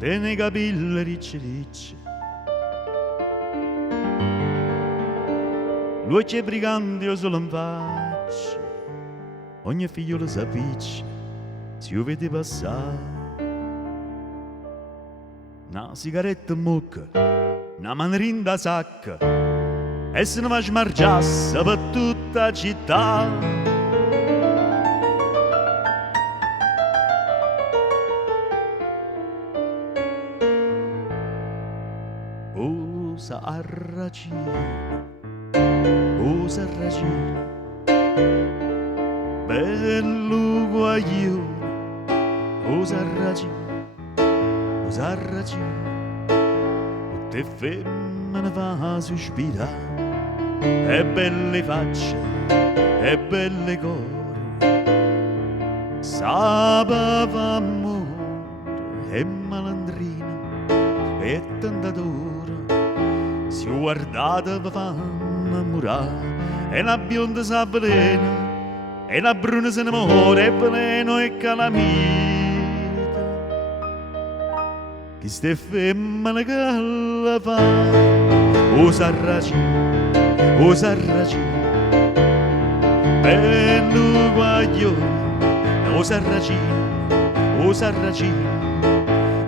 te ne capille ricci ricci. Lui c'è brigante io solo in faccia, ogni figlio lo sapiccia, si io vede passare. Una sigaretta in bocca, una mandarina da sacca, e se ne va smargiasse per tutta la città. Oh, Sarracina, oh, Sarracina, bello guaglione, oh, Sarracina. Sarracina, tutte femmine fa sospirare, e belle facce, e belle cuore, sapeva amore, e malandrina, e tentatore, si guardate per far innamorare, e la bionda s'avvelena, e la bruna se ne muore, e veleno e calamita. Che ste femmine che la fa, o Sarracina, bello guaglione, o Sarracina,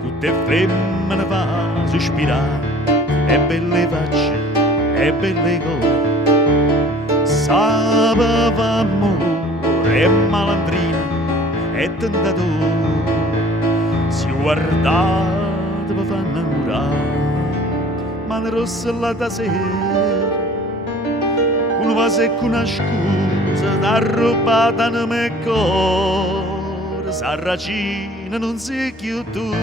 tutte femmine fa sospirare, e belle facce, e belle cuore, sapeva amore, e malandrina, e tentatore, si guardava per far innamorare, ma ne rossa la sera, con vase e con una scusa, da rubata nel mio cuore, Sarracina non sei più tu.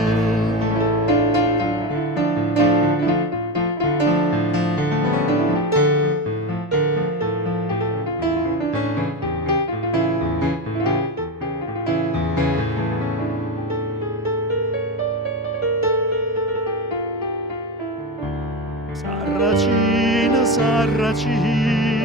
Sarracina, Sarracina,